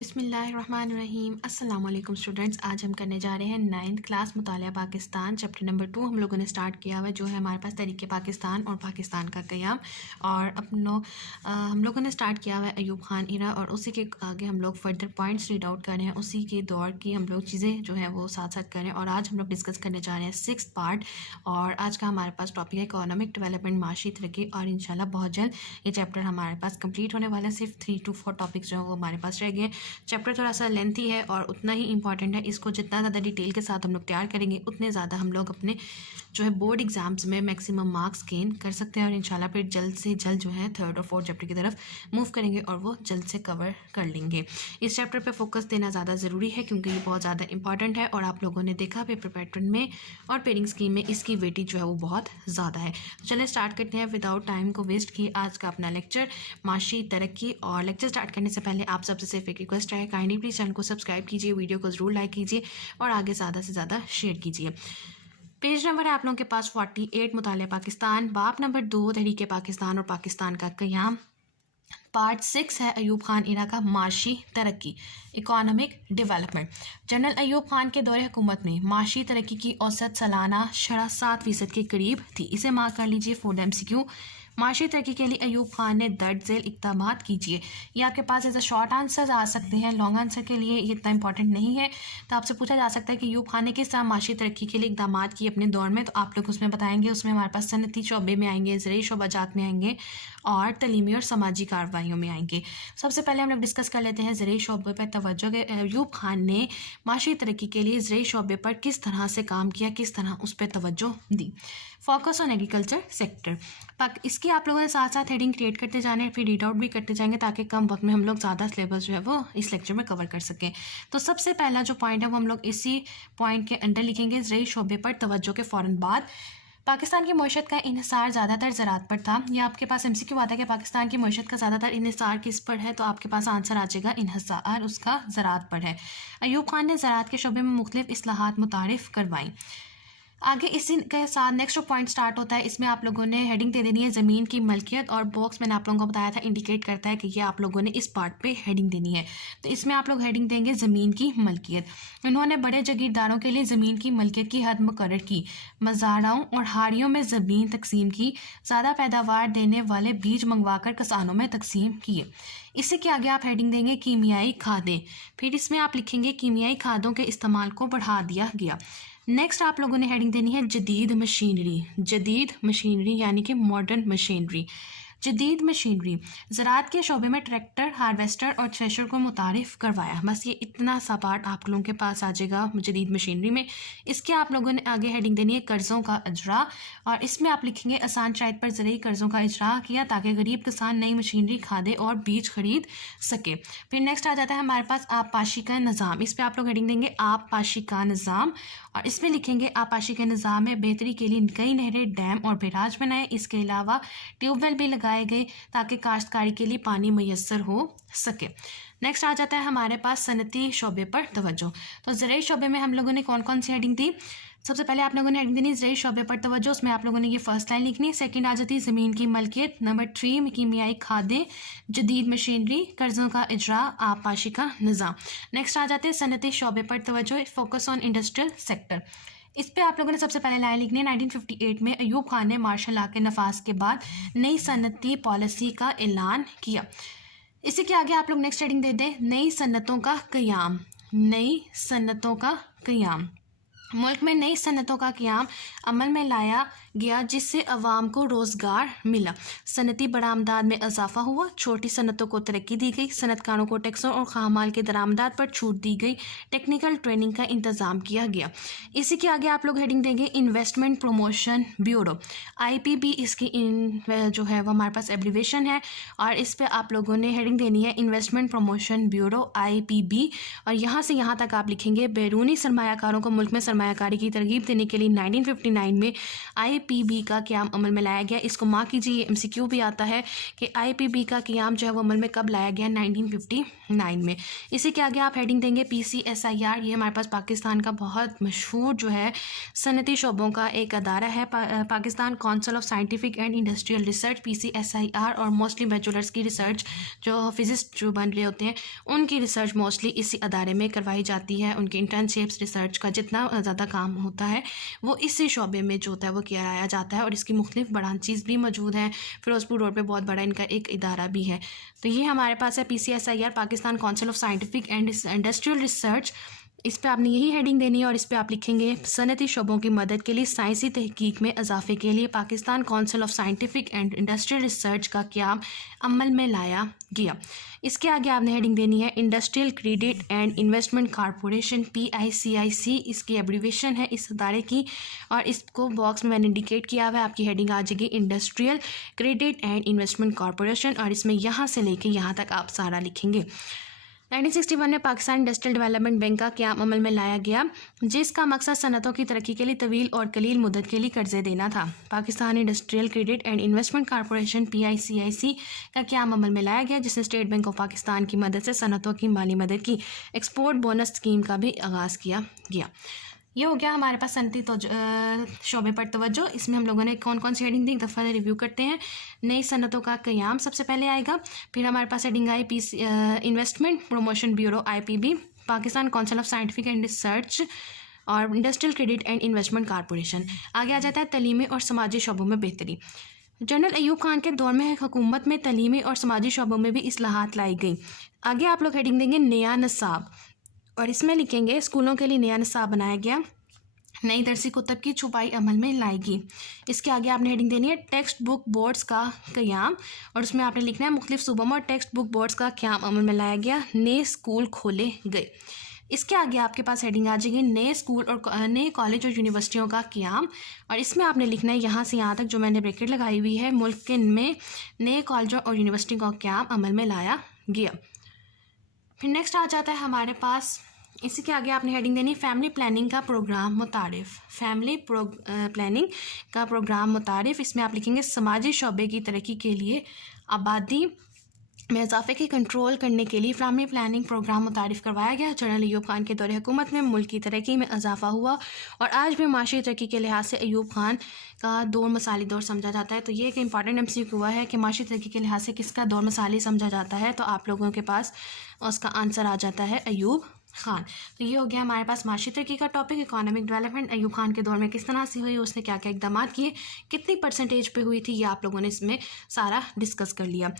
बिस्मिल्लाहिर्रहमानिर्रहीम अस्सलाम वालेकुम स्टूडेंट्स। आज हम करने जा रहे हैं 9th क्लास मुतालिया पाकिस्तान चैप्टर नंबर 2 हम लोगों ने स्टार्ट किया हुआ है, जो है हमारे पास तहरीक पाकिस्तान और पाकिस्तान का क़याम। और हम लोगों ने स्टार्ट किया हुआ है अयूब खान इरा, और उसी के आगे हम लोग फर्दर पॉइंट्स रीड आउट कर रहे हैं, उसी के दौर की हम लोग चीज़ें जो है वो साथ साथ करें। और आज हम लोग डिस्कस करने जा रहे हैं 6th पार्ट, और आज का हमारे पास टॉपिक है इकोनॉमिक डेवलपमेंट, माशी तरक्की। और इंशाल्लाह बहुत जल्द ये चैप्टर हमारे पास कंप्लीट होने वाला है। सिर्फ 3 to 4 टॉपिक्स जो है वो हमारे पास रह गए। चैप्टर थोड़ा सा लेंथी है और उतना ही इंपॉर्टेंट है। इसको जितना ज़्यादा डिटेल के साथ हम लोग तैयार करेंगे, उतने ज़्यादा हम लोग अपने जो है बोर्ड एग्जाम्स में मैक्सिमम मार्क्स गेन कर सकते हैं। और इंशाल्लाह फिर जल्द से जल्द जो है 3rd और 4th चैप्टर की तरफ मूव करेंगे और वो जल्द से कवर कर लेंगे। इस चैप्टर पे फोकस देना ज़्यादा ज़रूरी है क्योंकि ये बहुत ज़्यादा इंपॉर्टेंट है, और आप लोगों ने देखा पेपर पैटर्न में और पेयरिंग स्कीम में इसकी वेटेज जो है वो बहुत ज़्यादा है। तो चलिए स्टार्ट करते हैं विदाउट टाइम को वेस्ट किए आज का अपना लेक्चर माशी तरक्की। और लेक्चर स्टार्ट करने से पहले आप सबसे सिर्फ एक रिक्वेस्ट है, काइंडली प्लीज़ चैनल को सब्सक्राइब कीजिए, वीडियो को ज़रूर लाइक कीजिए और आगे ज़्यादा से ज़्यादा शेयर कीजिए। पेज नंबर है आप लोगों के पास 48 मुतालिया पाकिस्तान, बाब नंबर 2 तहरीक पाकिस्तान और पाकिस्तान का क़याम। पार्ट 6 है अयूब खान इरा का माशी तरक्की, economic development. General Ayub Khan के दौरे हुकूमत में माशी तरक्की की औसत सालाना शरह 7% के करीब थी। इसे मार्क कर लीजिए फॉर MCQ। माशी तरक्की के लिए अयूब खान ने दर्ज झेल इक़दामात कीजिए। ये आपके पास एज अ शॉर्ट आंसर आ सकते हैं, लॉन्ग आंसर के लिए ये इतना इंपॉर्टेंट नहीं है। तो आपसे पूछा जा सकता है कि अयूब खान ने किस तरह माशी तरक्की के लिए इक़दामात किए अपने दौर में, तो आप लोग उसमें बताएंगे। उसमें हमारे पास सनती शोबे में आएंगे, ज़राई शोबाजात में आएंगे और तलीमी और समाजी कार्रवाइयों में आएंगे। सबसे पहले हम लोग डिस्कस कर लेते हैं ज़राई शोबे पर तवज्जो के। अयूब खान ने माशी तरक्की के लिए ज़राई शोबे पर किस तरह से काम किया, किस तरह उस पर तवज्जो दी। Focus on agriculture sector. इसकी आप लोगों ने साथ साथ हेडिंग क्रिएट करते जाने, फिर रीड आउट भी करते जाएंगे ताकि कम वक्त में हम लोग ज़्यादा सिलेबस जो है वो इस लेक्चर में कवर कर सकें। तो सबसे पहला जो पॉइंट है वो हम लोग इसी पॉइंट के अंडर लिखेंगे, ज़राई शोबे पर तवज्जो के फ़ौरन बाद पाकिस्तान की मईशत का इन्हिसार ज़्यादातर ज़राअत पर था। या आपके पास MCQ आता है कि पाकिस्तान की मईशत का ज़्यादातर इन्हिसार किस पर है, तो आपके पास आंसर आ जाएगा इन्हिसार उसका ज़राअत पर है। अयूब खान ने ज़राअत के शोबे में मुख्तलिफ इस्लाहात मुतारिफ़ करवाई। आगे इसी के साथ नेक्स्ट जो पॉइंट स्टार्ट होता है, इसमें आप लोगों ने हेडिंग दे देनी है ज़मीन की मलकियत, और बॉक्स मैंने आप लोगों को बताया था इंडिकेट करता है कि ये आप लोगों ने इस पार्ट पे हेडिंग देनी है। तो इसमें आप लोग हेडिंग देंगे ज़मीन की मलकियत। उन्होंने बड़े जागीरदारों के लिए ज़मीन की मलकियत की हद मुकर्रर की, मज़ाराओं और हाड़ियों में ज़मीन तकसीम की, ज़्यादा पैदावार देने वाले बीज मंगवाकर किसानों में तकसीम किए। इसी के आगे आप हेडिंग देंगे कीमियाई खादें, फिर इसमें आप लिखेंगे कीमियाई खादों के इस्तेमाल को बढ़ा दिया गया। नेक्स्ट आप लोगों ने हेडिंग देनी है जदीद मशीनरी। जदीद मशीनरी यानी कि मॉडर्न मशीनरी। जदीद मशीनरी, ज़राअत के शोबे में ट्रैक्टर, हार्वेस्टर और थ्रेशर को मुतारिफ़ करवाया। बस ये इतना सा पार्ट आप लोगों के पास आ जाएगा जदीद मशीनरी में। इसके आप लोगों ने आगे हेडिंग देनी है कर्ज़ों का इजरा, और इसमें आप लिखेंगे आसान शराइत पर ज़रूरी कर्ज़ों का इजरा किया ताकि गरीब किसान नई मशीनरी, खादें और बीज खरीद सके। फिर नेक्स्ट आ जाता है हमारे पास आबपाशी का निज़ाम। इस पर आप लोग हेडिंग देंगे आबपाशी का निज़ाम, और इसमें लिखेंगे आबपाशी के निज़ाम में बेहतरी के लिए कई नहरें, डैम और बैराज बनाए। इसके अलावा ट्यूबवेल भी लगाए गए ताकि काश्तकारी के लिए पानी मैसर हो सके। नेक्स्ट आ जाता है हमारे पास सनती शोबे पर तवज्जो। तो ज़राई शोबे में हम लोगों ने कौन कौन सी हेडिंग दी। सबसे पहले आप लोगों ने हेडिंग देनी ज़राई शोबे पर तवज्जो, उसमें आप लोगों ने ये फर्स्ट लाइन लिखनी। सेकंड आ जाती है ज़मीन की मलकियत। नंबर 3 कीमियाई खादें, जदीद मशीनरी, कर्ज़ों का इजरा, आबपाशी का निज़ाम। नेक्स्ट आ जाते हैं सनती शोबे पर तवज्जो, फोकस ऑन इंडस्ट्रियल सेक्टर। इस पे आप लोगों ने सबसे पहले लाइन लिखनी है 1958 में अयूब खान ने मार्शल लॉ के नफाज के बाद नई सनती पॉलिसी का ऐलान किया। इसी के आगे आप लोग नेक्स्ट हेडिंग दे दें नई सन्नतों का क़याम। नई सन्नतों का क़याम, मुल्क में नई सनतों का क़याम अमल में लाया गया जिससे अवाम को रोज़गार मिला। सनती बरामदात में इजाफा हुआ, छोटी सनतों को तरक्की दी गई, सनतकारों को टैक्सों और खामाल के दरामदात पर छूट दी गई, टेक्निकल ट्रेनिंग का इंतज़ाम किया गया। इसी के आगे आप लोग हेडिंग देंगे इन्वेस्टमेंट प्रमोशन ब्यूरो। IPB इसकी जो है वो हमारे पास एब्रीवेशन है, और इस पर आप लोगों ने हेडिंग देनी है इन्वेस्टमेंट प्रमोशन ब्यूरो IPB। और यहाँ से यहाँ तक आप लिखेंगे बैरूनी सरमायाकारों को मुल्क में सरमायाकारी की तरगीब देने के लिए 1959 में IPB का क़याम अमल में लाया गया। इसको मार्क कीजिए, ये MCQ भी आता है कि IPB का क़याम जो है वो अमल में कब लाया गया, 1959 में। इसी के आगे आप हेडिंग देंगे PCSIR। ये हमारे पास पाकिस्तान का बहुत मशहूर जो है सनती शोबों का एक अदारा है, Pakistan council of scientific and industrial research PCSIR। और मोस्टली बैचलर्स की रिसर्च जो फिजिस्ट जो बन रहे होते हैं उनकी रिसर्च मोस्टली इसी अदारे में करवाई जाती है। उनकी इंटर्नशिप्स रिसर्च का जितना ज़्यादा काम होता है वो इसी शोबे में जो होता है वो कराया जाता है। और इसकी मुख्तलिफ ब्रांचेस भी मौजूद हैं। फिरोजपुर रोड पे बहुत बड़ा इनका एक इदारा भी है। तो ये हमारे पास है PCSIR, Pakistan council of scientific and industrial research. इस पे आपने यही हेडिंग देनी है और इस पे आप लिखेंगे सनती शोबों की मदद के लिए साइंसी तहकीक में इजाफे के लिए Pakistan council of scientific and industrial research का क़याम अमल में लाया गया। इसके आगे आपने हेडिंग देनी है industrial credit and investment corporation PICIC। इसकी एब्रीवेशन है इस अदारे की और इसको बॉक्स में मैंने इंडिकेट किया हुआ है। आपकी हेडिंग आ जाएगी industrial credit and investment corporation और इसमें यहाँ से लेके यहाँ तक आप सारा लिखेंगे। 1961 में पाकिस्तान इंडस्ट्रियल डेवलपमेंट बैंक का क़याम अमल में लाया गया, जिसका मकसद सनतों की तरक्की के लिए तवील और कलील मुद्दत के लिए कर्जे देना था। Pakistan industrial credit and investment corporation PICIC का क़याम अमल में लाया गया, जिसने स्टेट बैंक ऑफ पाकिस्तान की मदद से सनतों की माली मदद की एक्सपोर्ट बोनस स्कीम का भी आगाज़ किया गया। ये हो गया हमारे पास सनती तो शोबे पर तवज्जो। इसमें हम लोगों ने कौन कौन सी हेडिंग दी, एक दफ़ा रिव्यू करते हैं। नई सनतों का क़याम सबसे पहले आएगा, फिर हमारे पास हेडिंग आई investment promotion bureau IPB, Pakistan council of scientific and research और industrial credit and investment corporation. आगे आ जाता है तलीमी और समाजी शोबों में बेहतरी। जनरल अयूब खान के दौर में हुकूमत में तलीमी और समाजी शोबों में भी इस्लाहात लाई गई। आगे आप लोग हेडिंग देंगे नया नसाब और इसमें लिखेंगे स्कूलों के लिए नया निसाब बनाया गया, नई दरसी कुतब की छुपाई अमल में लाएगी। इसके आगे आपने हेडिंग देनी है टेक्स्ट बुक बोर्ड्स का क़याम और उसमें आपने लिखना है मुख्तलिफ सूबों में टेक्स्ट बुक बोर्ड्स का क़याम अमल में लाया गया, नए स्कूल खोले गए। इसके आगे आपके पास हेडिंग आ जाएगी नए स्कूल और नए कॉलेज और यूनिवर्सिटियों का क़याम और इसमें आपने लिखना है यहाँ से यहाँ तक जो मैंने ब्रैकेट लगाई हुई है, मुल्क के में नए कॉलेजों और यूनिवर्सिटियों का क़याम अमल में लाया गया। फिर नेक्स्ट आ जाता है हमारे पास, इसी के आगे आपने हेडिंग देनी फैमिली प्लानिंग का प्रोग्राम मुतारिफ, फैमिली प्लानिंग का प्रोग्राम मुतारिफ। इसमें आप लिखेंगे समाजी शोबे की तरक्की के लिए आबादी में इजाफे की कंट्रोल करने के लिए फैमिली प्लानिंग प्रोग्राम मुतारिफ करवाया गया। जनरल अयूब खान के दौरे हुकूमत में मुल्क की तरक्की में इजाफा हुआ और आज भी माशी तरक्की के लिहाज से अयूब खान का दौर मसाली दौर समझा जाता है। तो ये एक इंपॉर्टेंट MCQ हुआ है कि माशी तरक्की के लिहाज से किसका दौर मसाली समझा जाता है, तो आप लोगों के पास उसका आंसर आ जाता है अयूब खान। तो ये हो गया हमारे पास माशी तरक्की का topic. Economic development Ayub Khan के दौर में किस तरह से हुई, उसने क्या क्या इकदाम किए, कितनी परसेंटेज पे हुई थी, ये आप लोगों ने इसमें सारा डिस्कस कर लिया।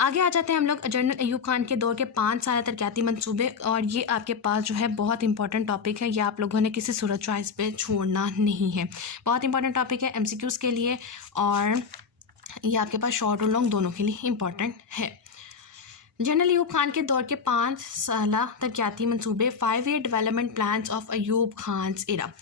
आगे आ जाते हैं हम लोग जनरल अयूब खान के दौर के 5 साल तरक्याती मंसूबे और ये आपके पास जो है बहुत इंपॉर्टेंट टॉपिक है, ये आप लोगों ने किसी सूरत चॉइस पे छोड़ना नहीं है। बहुत इंपॉर्टेंट टॉपिक है MCQs के लिए और ये आपके पास शॉर्ट और लॉन्ग दोनों के लिए इम्पॉर्टेंट है। जनरल अयूब खान के दौर के 5 साल तरक्याती मंसूबे 5 year development plans of Ayub Khan's era.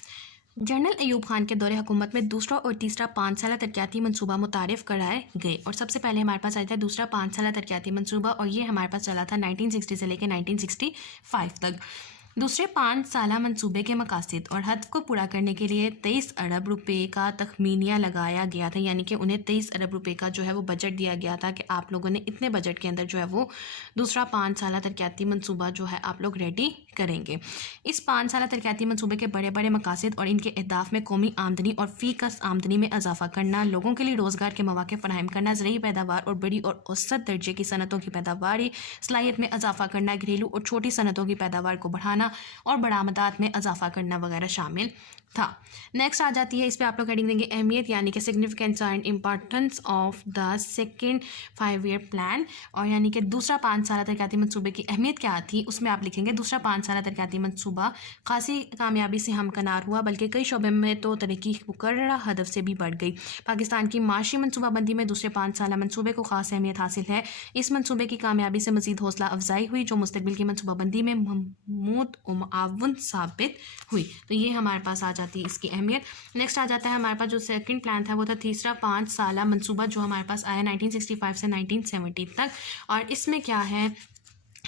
General Ayub Khan के दौरे हुकूमत में दूसरा और तीसरा 5 साल तरक्याती मंसूबा मुतारिफ कराए गए और सबसे पहले हमारे पास आया था दूसरा 5 साल तरक्याती मंसूबा और ये हमारे पास चला था 1960 से लेकर 1965 तक। दूसरे 5 साल मंसूबे के मकासद और हदफ को पूरा करने के लिए 23 अरब रुपए का तखमीनिया लगाया गया था, यानी कि उन्हें 23 अरब रुपए का जो है वो बजट दिया गया था कि आप लोगों ने इतने बजट के अंदर जो है वो दूसरा 5 साल तरक्याती मंसूबा जो है आप लोग रेडी करेंगे। इस 5 साल तरक्याती मंसूबे के बड़े बड़े मकासद और इनके अहदाफ में कौमी आमदनी और फ़ी कस आमदनी में इजाफा करना, लोगों के लिए रोज़गार के मौके फराहम करना, ज़रूरी पैदावार और बड़ी और औसत दर्जे की सनतों की पैदावारी सलाहियत में इजाफा करना, घरेलू और छोटी सनतों की पैदावार को बढ़ाना और बरामदात में इजाफा करना वगैरह शामिल था। नेक्स्ट आ जाती है, इस पर आप लोग हेडिंग देंगे अहमियत यानी कि significance and importance of the second 5 year plan और यानी कि दूसरा 5 साल तरक्याती मंसूबे की अहमियत क्या थी, उसमें आप लिखेंगे दूसरा 5 साल तरक्याती मंसूबा खासी कामयाबी से हमकनार हुआ, बल्कि कई शोबे में तो तरक्की मुकर्ररा हदफ से भी बढ़ गई। पाकिस्तान की माशी मनसूबाबंदी में दूसरे 5 साल मंसूबे को खास अहमियत हासिल है। इस मंसूबे की कामयाबी से मज़ीद हौसला अफजाई हुई जो मुस्तकबिल की मनसूबाबंदी में महमूद और मुआवन साबित हुई। तो ये हमारे पास आ जाती है इसकी अहमियत। नेक्स्ट आ जाता है हमारे पास जो सेकंड प्लान था वो था तीसरा 5 साल मंसूबा जो हमारे पास आया 1965 से 1970 तक और इसमें क्या है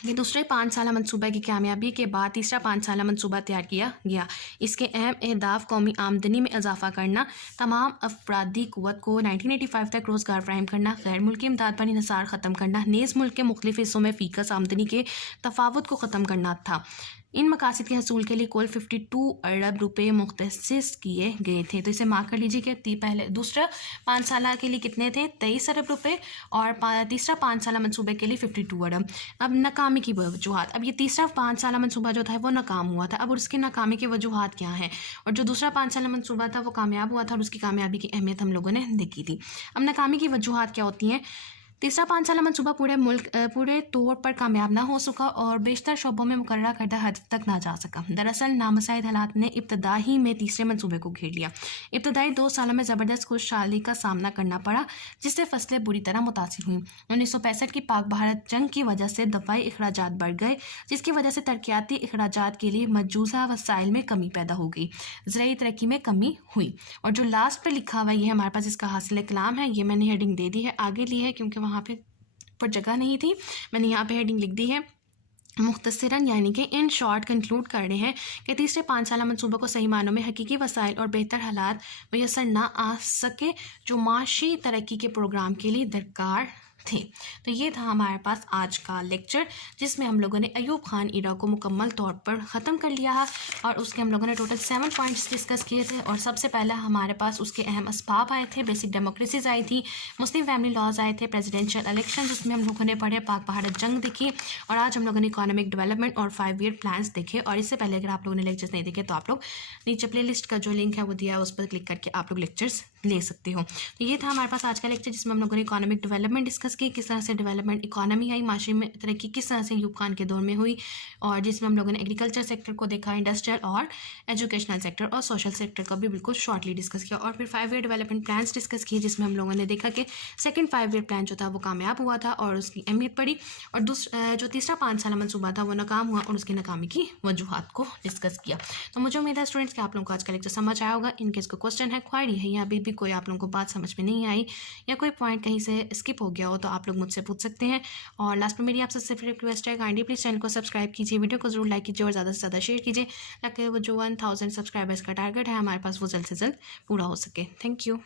कि दूसरे 5 साला मनसूबे की कामयाबी के बाद तीसरा 5 साला मनसूबा तैयार किया गया। इसके अहम अहदाफ कौमी आमदनी में इजाफा करना, तमाम अफरादी क़ुव्वत को 1985 तक रोज़गार फ्राहम करना, गैर मुल्की इमदाद पर इन्हिसार ख़त्म करना, नेज़ मुल्क के मुख्तलिफ हिस्सों में फ़ीकस आमदनी के तफावत को ख़त्म करना था। इन मकासद के हसूल के लिए कुल 52 अरब रुपये मुख्तसिस किए गए थे। तो इसे मार्क कर लीजिए कि पहले दूसरा 5 साल के लिए कितने थे, 23 अरब रुपये, और तीसरा 5 साल मनसूबे के लिए 52 अरब। अब नाकामी की वजूहत, अब ये तीसरा 5 साल मनसूबा जो था वो नाकाम हुआ था। अब उसकी नाकामी की वजूहत क्या हैं, और जो दूसरा 5 साल मनसूबा था वो कामयाब हुआ था और उसकी कामयाबी की अहमियत हम लोगों ने देखी थी। अब नाकामी की वजूहत क्या होती हैं। तीसरा 5 साला मनसूबा पूरे तौर पर कामयाब ना हो सका और बेशतर शोबों में मुकर्रर करदा हदफ तक ना जा सका। दरअसल नामसाइद हालात ने इब्तदाई में तीसरे मनसूबे को घेर लिया। इब्तदाई 2 सालों में ज़बरदस्त खुशहाली का सामना करना पड़ा, जिससे फसलें बुरी तरह मुतासिर हुई। 1965 की पाक भारत जंग की वजह से दवाई अखराजात बढ़ गए, जिसकी वजह से तरक्याती अखराजात के लिए मौजूदा वसाइल में कमी पैदा हो गई, ज़राई तरक्की में कमी हुई। और जो लास्ट पर लिखा हुआ ये हमारे पास इसका हासिल कलाम है, ये मैंने हेडिंग दे दी है, आगे ली है क्योंकि वहाँ पर जगह नहीं थी, मैंने यहाँ पे हेडिंग लिख दी है मुख्तसरन, यानी कि इन शॉर्ट कंक्लूड कर रहे हैं कि तीसरे 5 साल मनसूबा को सही मानों में हकीकी वसाइल और बेहतर हालात मैसर ना आ सके जो माशी तरक्की के प्रोग्राम के लिए दरकार थे। तो ये था हमारे पास आज का लेक्चर, जिसमें हम लोगों ने अयूब खान ईरा को मुकम्मल तौर पर ख़त्म कर लिया है और उसके हम लोगों ने टोटल 7 पॉइंट्स डिस्कस किए थे। और सबसे पहले हमारे पास उसके अहम असबाब आए थे, बेसिक डेमोक्रेसीज आई थी, मुस्लिम फैमिली लॉज आए थे, प्रेसिडेंशियल इलेक्शन जिसमें हम लोगों ने पढ़े, पाक भारत जंग देखी, और आज हम लोगों ने इकोनॉमिक डेवलपमेंट और 5 ईयर प्लान्स देखे। और इससे पहले अगर आप लोगों ने लेक्चर्स नहीं देखे तो आप लोग नीचे प्ले लिस्ट का जो लिंक है वो दिया है, उस पर क्लिक करके आप लोग लेक्चर्स ले सकते हो। तो ये था हमारे पास आज का लेक्चर, जिसमें हम लोगों ने इकोनॉमिक डेवलपमेंट डिस्कस की, किस तरह से डेवलपमेंट इकोनॉमी आई, माशी में तरक्की किस तरह से अयूब खान के दौर में हुई, और जिसमें हम लोगों ने एग्रीकल्चर सेक्टर को देखा, इंडस्ट्रियल और एजुकेशनल सेक्टर और सोशल सेक्टर का भी बिल्कुल शॉर्टली डिस्कस किया। और फिर 5 ईयर डेवलपमेंट प्लान्स डिस्कस किए, जिसमें हम लोगों ने देखा कि सेकंड 5 ईयर प्लान जो था वो कामयाब हुआ था और उसकी अहमियत पड़ी, और जो तीसरा 5 साल मनसूबा था वो नाकाम हुआ और उसकी नाकामी की वजूहत को डिस्कस किया। तो मुझे उम्मीद है स्टूडेंट्स कि आप लोगों को आज का लेक्चर समझ आया होगा। इनकेस कोई क्वेश्चन है, क्वारी है, या अभी भी कोई आप लोगों को बात समझ में नहीं आई या कोई पॉइंट कहीं से स्किप हो गया हो, तो आप लोग मुझसे पूछ सकते हैं। और लास्ट में मेरी आपसे सिर्फ रिक्वेस्ट है, काइंडली प्लीज़ चैनल को सब्सक्राइब कीजिए, वीडियो को जरूर लाइक कीजिए और ज़्यादा से ज़्यादा शेयर कीजिए, ताकि वो जो 1000 सब्सक्राइबर्स का टारगेट है हमारे पास वो जल्द से जल्द पूरा हो सके। Thank you.